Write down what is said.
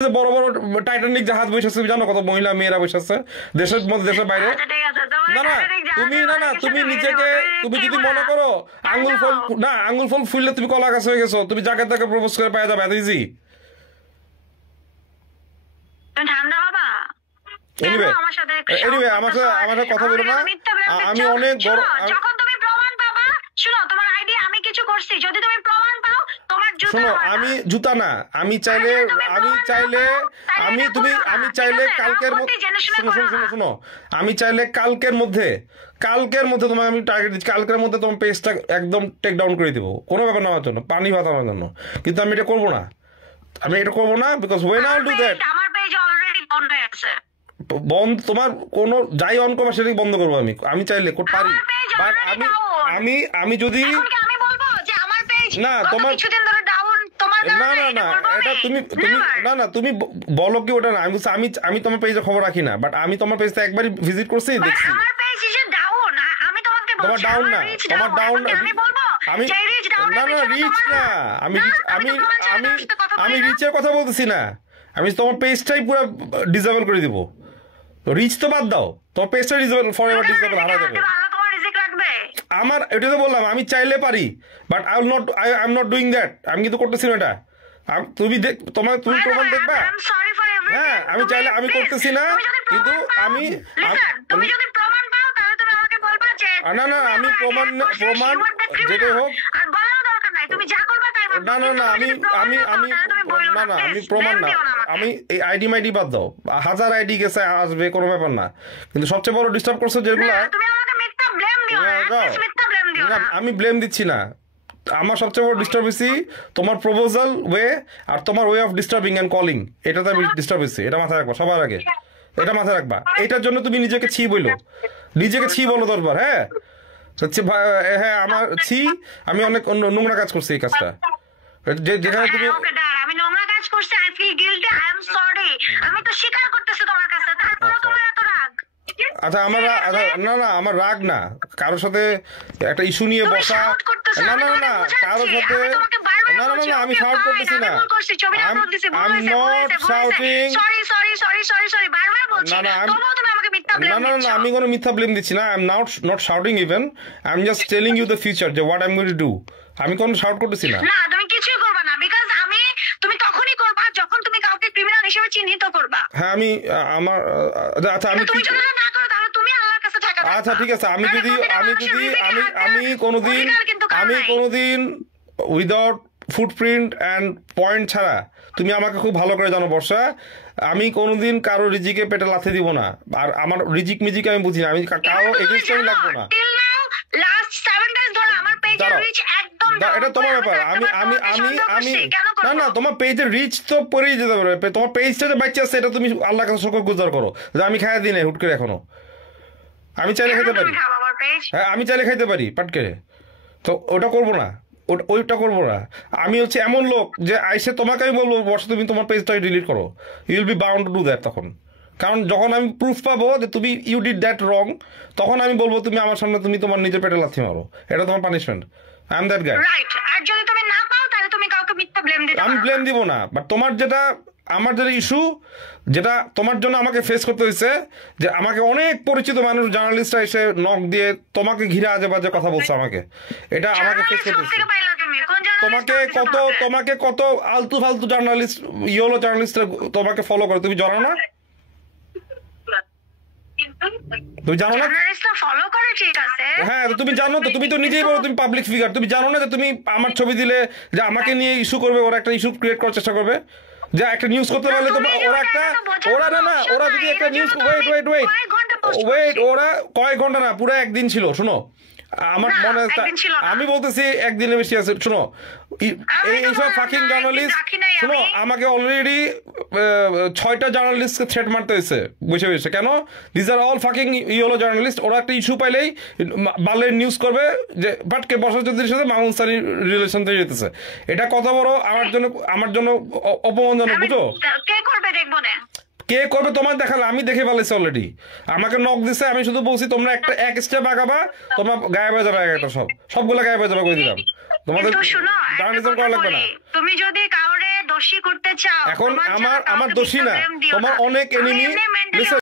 বড় বড় টাইটানিক জাহাজ বসেছে, জানো কত মহিলা মেয়েরা বসেছে দেশের মধ্যে দেশের বাইরে। তুমি নিজেকে, তুমি যদি মনে করো আঙ্গুল ফল ফুললে তুমি কলা গাছ হয়ে গেছো, তুমি যাকে তাকে প্রপোজ করে পাওয়া যাবে এত ইজি। এনিওয়ে আমার সাথে কথা বলো না, আমি অনেক বড়। শোনো, আমি জুতা না, আমি চাইলে কালকের শোনো আমি চাইলে কালকের মধ্যে তোমাকে আমি টার্গেট দিচ্ছি, কালকের মধ্যে তোমার পেজটা একদম টেক ডাউন করে দিব, কোনো ব্যাপার না আমার জন্য, পানি ভাত আমার জন্য। কিন্তু আমি এটা করবো না, because when I will do that, বন্ধ তোমার কোনো যাই অন করবা সেটাই বন্ধ করবো আমি চাইলে পারি। বাট আমি যদি না তোমার এটা তুমি বলো কি ওটা না, আমি তোমার পেজে খবর রাখি না, বাট আমি তোমার পেজটা একবারই ভিজিট করছি, দেখছি তোমার ডাউন না, তোমার ডাউন আমি রিচ না, আমি রিচের কথা বলতেছি না, আমি তোমার পেজটাই পুরো ডিসেবল করে দিব। রিচ তো বাদ দাও, তোমার পেজটা ডিসেবল ফরএভার ডিসেবল হারা যাবে। আমার এটা তো বললাম আমি চাইলে পারি, but I am not doing that, আমি কিন্তু করতেছি না এটা। তুমি প্রমাণ দেখবা। হ্যাঁ আমি চাইলে আমি করতেছি না, কিন্তু আমি না আমি প্রমাণ যেটাই হোক আমি প্রমাণ না, আমি এই আইডি মাইডি বাদ দাও, 1000 আইডি গেছে আসবে কোনো ব্যাপার না, কিন্তু সবচেয়ে বড় ডিস্টার্ব করছে যেগুলো, আমি ব্লেম দিচ্ছি না, আমার সবচেয়ে বড় ডিস্টার্ব হয়েছি তোমার প্রপোজাল ওয়ে আর তোমার way of disturbing and calling, এটাতে আমি ডিস্টার্ব হয়েছি, এটা মাথায় রাখবা সবার আগে, এটা মাথায় রাখবা। এটার জন্য তুমি নিজেকে ছি বলো 10বার। হ্যাঁ আমার ছি, আমি অনেক নোংরা কাজ করছি এই কাজটা, যেখানে তুমি আচ্ছা আমার রাগ না, কারোর সাথে একটা ইস্যু নিয়ে বসা, না কারোর সাথে আমি শাউট করতেছি না, আমি কোনো মিথ্যা ব্লেম দিচ্ছি না, I am not shouting even, I am just telling you the future যে what I am going to do. আমি কোনো শাউট করতেছি না, তুমি কিছুই করবে না, বিকজ তুমি তখনই করবা যখন তুমি কাউকে ক্রিমিনাল হিসেবে চিহ্নিত করবা। হ্যাঁ আমি আমার আচ্ছা আমি আচ্ছা ঠিক আছে, আমি কোনোদিন উইদাউট ফুটপ্রিন্ট অ্যান্ড পয়েন্ট ছাড়া, তুমি আমাকে খুব ভালো করে জানো বর্ষা, আমি কোনোদিন কারো রিজিকে পেটে লাথি দিব না, আর আমার রিজিক মিজিক আমি বুঝি না, আমি কারো এগেইনস্টে আমি লাগবো না, এটা তোমার ব্যাপার। আমি না তোমার পেজের রিচ তো পরেই যেতে পারবে, তোমার পেজটা যে বাচ্চা আছে এটা তুমি আল্লাহ কাছে শুকর গুজার করো যে আমি খাইয়া দিই না হুট করে এখনো, আমি চাইলে খাইতে পারি, হ্যাঁ আমি চাইলে খাইতে পারি পাটকে, তো ওটা করবো না, ওইটা করবো না। আমি হচ্ছে এমন লোক যে আইসে তোমাকে আমি বলবো বর্ষা তুমি তোমার পেজটা ডিলিট করো, you will be bound to do that তখন, কারণ যখন আমি প্রুফ পাবো যে তুমি ইউ ডিড দ্যাট রং, তখন আমি বলবো তুমি আমার সামনে তুমি তোমার নিজের পেটে লাথি মারো, এটা তোমার punishment. I am that guy. আমি ব্লেম দিব না, বাট তোমার যেটা আমার যেটা ইস্যু, যেটা তোমার জন্য আমাকে ফেস করতে হয়েছে, যে আমাকে অনেক পরিচিত মানুষ জার্নালিস্টরা এসে নক দিয়ে তোমাকে ঘিরে আজে বাজে কথা বলছে, আমাকে এটা আমাকে ফেস করতে হয়েছে। তোমাকে কত আলতু ফালতু জার্নালিস্ট, ইয়েলো জার্নালিস্ট তোমাকে ফলো করে, তুমি জানো না? তুমি জানো না? হ্যাঁ তুমি জানো তো, তুমি তো নিজেই বলো তুমি পাবলিক ফিগার, তুমি জানো না যে তুমি আমার ছবি দিলে যে আমাকে নিয়ে ইস্যু করবে, ওরা একটা ইস্যু ক্রিয়েট করার চেষ্টা করবে, যে একটা নিউজ করতে পারলে তো ওরা যদি একটা নিউজ ওয়েট ওরা কয়েক ঘন্টা না পুরো একদিন ছিল। শোনো আমার মনে আমি বলতেছি একদিনের বেশি আছে। শোনো এইসব ফাকিং জার্নালিস্ট, শোনো আমাকে অলরেডি 6টা জার্নালিস্টকে থ্রেট মারতে হয়েছে বসে কেন? This are all fucking yellow journalist. ওরা একটা ইস্যু পাইলেই বালের নিউজ করবে যে বাটকে বসার চৌধুরীর সাথে মামুন সানির রিলেশন থেকে যেতেছে। এটা কত বড় আমার জন্য অপমানজনক, বুঝো? কে করবে তোমার দেখালে? আমি দেখে ফেলেছি অলরেডি, আমাকে নক দিছে, আমি শুধু বলছি তোমরা এক স্টেপ আগাবা, তোমরা গায়েব হয়ে যাবে, একটা সবগুলা গায়েব হয়ে যাবে করে দিলাম। তোমাদের জার্নালিজম করা লাগবে না। তুমি যদি কাউরে দোষী করতে চাও, এখন আমার দোষী না, তোমার অনেক এনিমি।